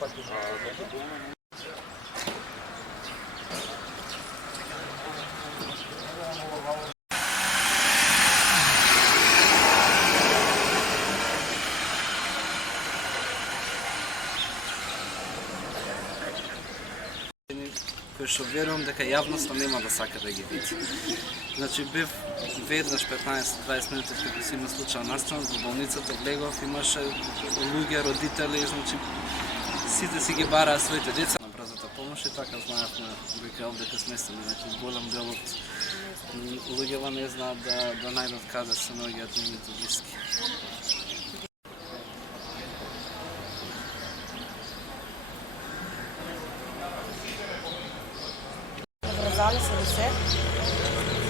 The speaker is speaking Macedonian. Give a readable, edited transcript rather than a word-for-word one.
кој што верувам дека јавноста нема да сака да ги види. Значи бев веднаш 15-20 минути кога си има случај настан во болницата, влегов, имаше луѓе, родители, значи сите си ги бараа своите деца на брзата помош и така знаевме дека овде сместени, значи голем дел од луѓето не знаат да најдат каде се наоѓаат нивните блиски. Вразали се ли се?